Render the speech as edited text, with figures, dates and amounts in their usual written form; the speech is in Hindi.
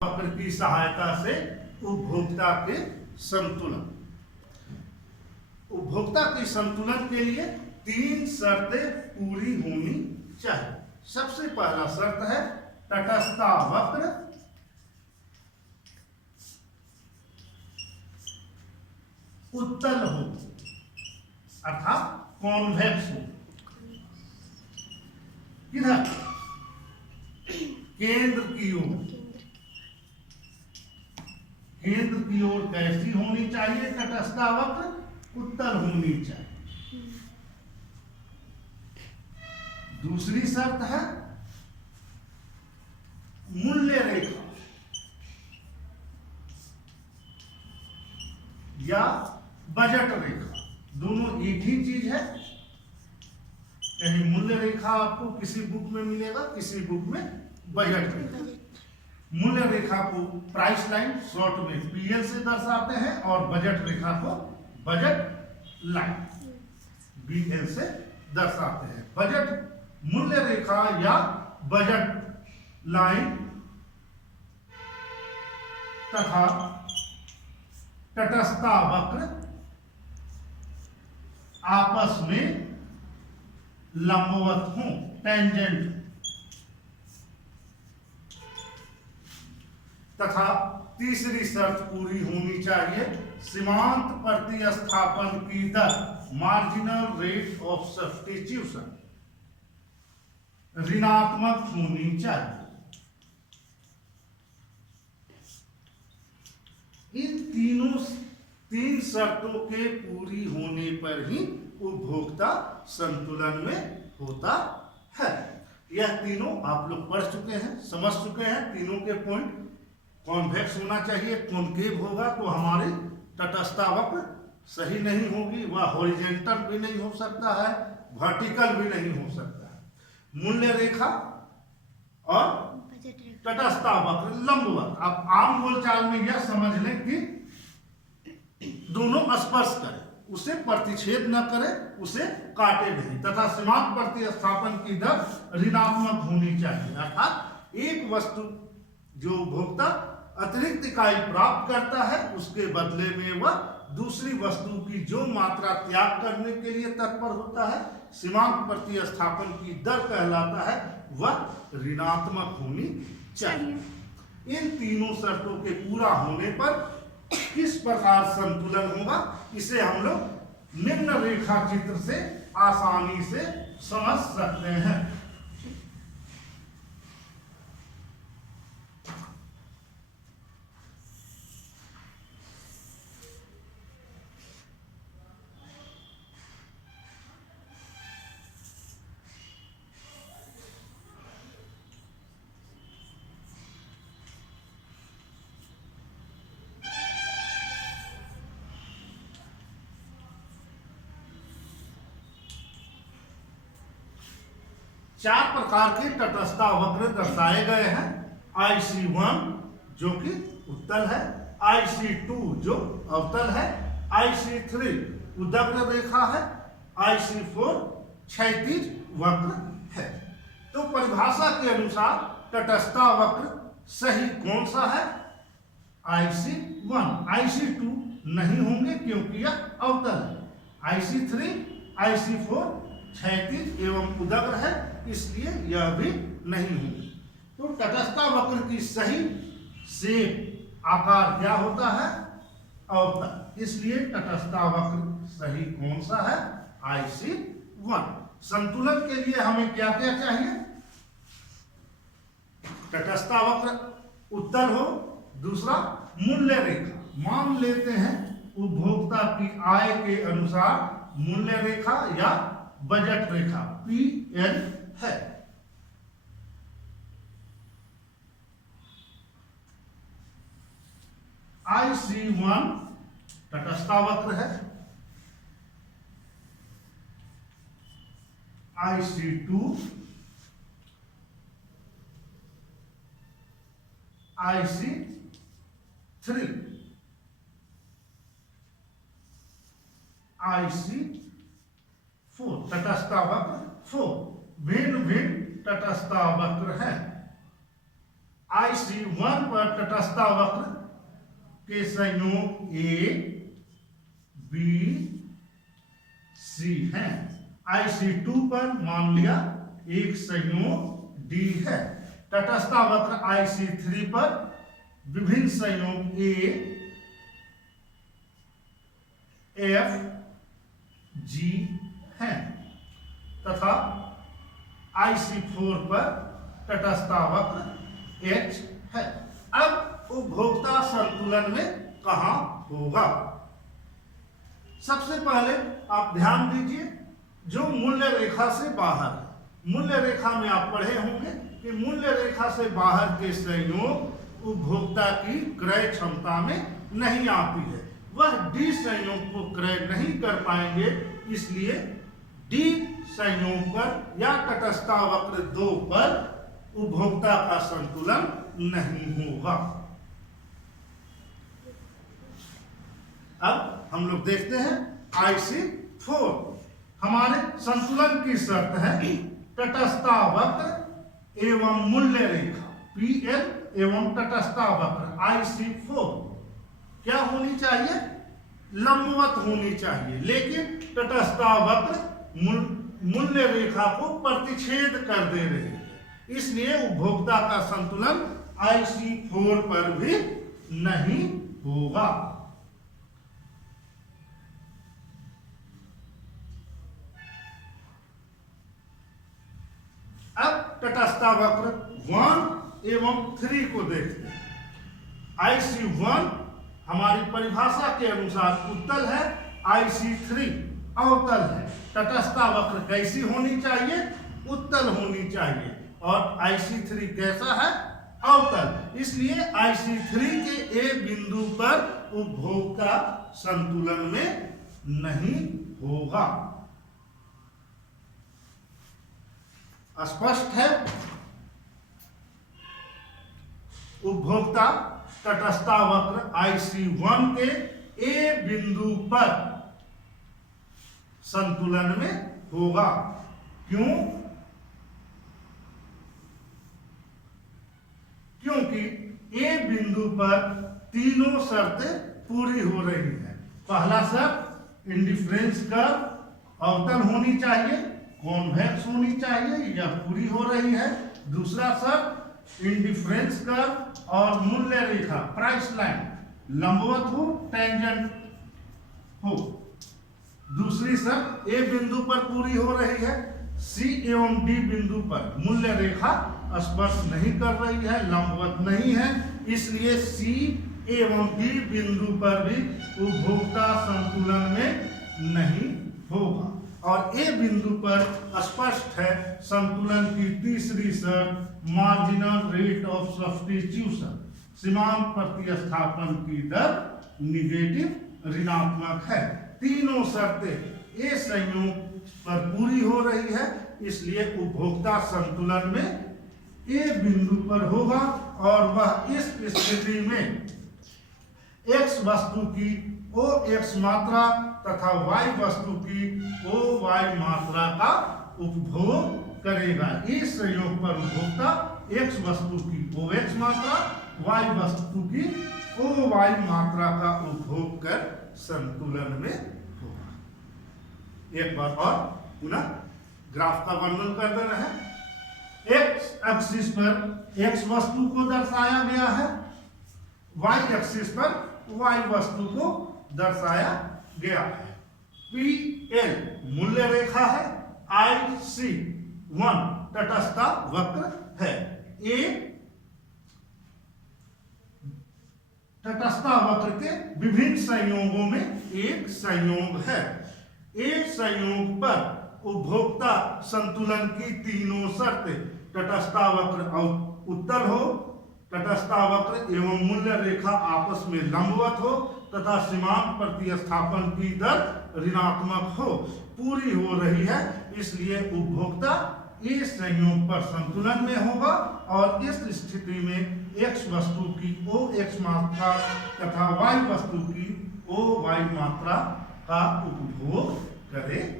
वक्र की सहायता से उपभोक्ता के संतुलन। उपभोक्ता के संतुलन के लिए 3 शर्तें पूरी होनी चाहिए। सबसे पहला शर्त है तटस्थता वक्र उत्तल हो अर्थात कॉन्वेक्स हो। किधर? केंद्र की ओर। केंद्र की ओर कैसी होनी चाहिए? तटस्थता वक्र उत्तल होनी चाहिए। दूसरी शर्त है मूल्य रेखा या बजट रेखा, दोनों एक ही चीज है। कहीं मूल्य रेखा आपको किसी बुक में मिलेगा, किसी बुक में बजट रेखा। मूल्य रेखा को प्राइस लाइन शॉर्ट में पीएल से दर्शाते हैं और बजट रेखा को बजट लाइन बीएल से दर्शाते हैं। बजट मूल्य रेखा या बजट लाइन तथा तटस्थता वक्र आपस में लंबवत हों, टेंजेंट, तथा तीसरी शर्त पूरी होनी चाहिए सीमांत प्रतिस्थापन की दर, मार्जिनल रेट ऑफ सब्स्टिट्यूशन, ऋणात्मक होनी चाहिए। इन तीन शर्तों के पूरी होने पर ही उपभोक्ता संतुलन में होता है। यह तीनों आप लोग पढ़ चुके हैं, समझ चुके हैं। तीनों के पॉइंट कॉन्वेक्स होना चाहिए, कॉनकेव होगा तो हमारी तटस्थता वक्र सही नहीं होगी, वह हॉरिजॉन्टल भी नहीं हो सकता है, वर्टिकल भी नहीं हो सकता है। मूल्य रेखा और तटस्थता वक्र लंबवत। अब आम बोलचाल में यह समझ लें कि दोनों स्पर्श करें, उसे प्रतिच्छेद न करे, उसे काटे नहीं, तथा सीमांत प्रतिस्थापन की दर ऋणात्मक होनी चाहिए। अर्थात एक वस्तु जो उपभोक्ता अतिरिक्त इकाई प्राप्त करता है उसके बदले में वह दूसरी वस्तु की जो मात्रा त्याग करने के लिए तत्पर होता है, सीमांत प्रतिस्थापन की दर कहलाता है, वह ऋणात्मक होनी चाहिए। इन तीनों शर्तों के पूरा होने पर किस प्रकार संतुलन होगा, इसे हम लोग निम्न रेखा चित्र से आसानी से समझ सकते हैं। चार प्रकार के तटस्थता वक्र दर्शाए गए हैं। IC1 जो कि उत्तल है, IC2 जो अवतल है, IC3 उदग्र रेखा है, IC4 क्षैतिज वक्र है। तो परिभाषा के अनुसार तटस्थता वक्र सही कौन सा है? IC1, IC2 नहीं होंगे क्योंकि यह अवतल है, IC3, IC4 क्षैतिज एवं उदग्र है, इसलिए यह भी नहीं होगी। तो तटस्थता वक्र की सही शेप आकार क्या होता है? अवतल। इसलिए तटस्थता वक्र सही कौन सा है? IC1। संतुलन के लिए हमें क्या क्या चाहिए? तटस्थता वक्र उत्तल हो, दूसरा मूल्य रेखा, मान लेते हैं उपभोक्ता की आय के अनुसार मूल्य रेखा या बजट रेखा PL है। IC1 तटस्थता वक्र है, IC2, IC3, IC4 तटस्थता वक्र 4। भिन्न भिन्न तटस्थता वक्र है। IC1 पर तटस्थता वक्र के संयोग A, B, C हैं। IC2 पर मान लिया एक संयोग D है। तटस्थता वक्र IC3 पर विभिन्न संयोग A, F, G हैं तथा IC4 पर तटस्थता वक्र H है। अब उपभोक्ता संतुलन में कहां होगा? सबसे पहले आप ध्यान दीजिए, जो मूल्य रेखा से बाहर है, मूल्य रेखा में आप पढ़े होंगे कि मूल्य रेखा से बाहर के संयोग उपभोक्ता की क्रय क्षमता में नहीं आती है, वह डी संयोग को क्रय नहीं कर पाएंगे, इसलिए डी संयोग पर या तटस्थता वक्र 2 पर उपभोक्ता का संतुलन नहीं होगा। अब हम लोग देखते हैं IC4। हमारे संतुलन की शर्त है तटस्थता वक्र एवं मूल्य रेखा PL एवं तटस्थता वक्र IC4 क्या होनी चाहिए? लंबवत होनी चाहिए, लेकिन तटस्थता वक्र मूल्य रेखा को प्रतिच्छेद कर दे रही है, इसलिए उपभोक्ता का संतुलन IC4 पर भी नहीं होगा। अब तटस्थता वक्र 1 एवं 3 को देखते हैं। IC1 हमारी परिभाषा के अनुसार उत्तल है, IC3 अवतल है। तटस्थता वक्र कैसी होनी चाहिए? उत्तल होनी चाहिए। और IC3 कैसा है? अवतल। इसलिए IC3 के A बिंदु पर उपभोक्ता संतुलन में नहीं होगा। स्पष्ट है? उपभोक्ता तटस्थता वक्र IC1 के A बिंदु पर संतुलन में होगा। क्यों? क्योंकि A बिंदु पर तीनों शर्तें पूरी हो रही हैं। पहला शर्त इंडिफरेंस कर्व अवतल होनी चाहिए, कॉन्वेक्स होनी चाहिए, यह पूरी हो रही है। दूसरा शर्त इंडिफरेंस कर्व और मूल्य रेखा प्राइस लाइन लंबवत हो, टेंजेंट हो। दूसरी शर्त A बिंदु पर पूरी हो रही है, C एवं D बिंदु पर मूल्य रेखा स्पर्श नहीं कर रही है, लंबवत नहीं है, इसलिए C एवं D बिंदु पर भी उपभोक्ता संतुलन में नहीं होगा। और A बिंदु पर स्पष्ट है संतुलन की तीसरी शर्त मार्जिनल रेट ऑफ सब्स्टिट्यूशन, सीमांत प्रतिस्थापन की दर निगेटिव ऋणात्मक है। तीनों शर्तें A संयोग पर पूरी हो रही है, इसलिए उपभोक्ता संतुलन में A बिंदु पर होगा और वह इस स्थिति में X वस्तु की OX मात्रा तथा Y वस्तु की OY मात्रा का उपभोग करेगा। इस संयोग पर उपभोक्ता X वस्तु की OX मात्रा, Y वस्तु की OY मात्रा का उपभोग कर संतुलन में होगा। एक बार और पुनः ग्राफ का वर्णन कर देना है। X एक्सिस पर X वस्तु को दर्शाया गया है, Y एक्सिस पर Y वस्तु को दर्शाया गया है। PL मूल्य रेखा है, IC1 तटस्थता वक्र है। A तटस्थता वक्र के विभिन्न संयोगों में एक संयोग है। A संयोग पर उपभोक्ता संतुलन की तीनों शर्तें तटस्थता वक्र उत्तल हो, तटस्थता वक्र एवं मूल्य रेखा आपस में लंबवत हो तथा सीमांत प्रतिस्थापन की दर ऋणात्मक हो, पूरी हो रही है। इसलिए उपभोक्ता A संयोग पर संतुलन में होगा और इस स्थिति में X वस्तु की OX मात्रा तथा Y वस्तु की OY मात्रा का उपभोग करेगा।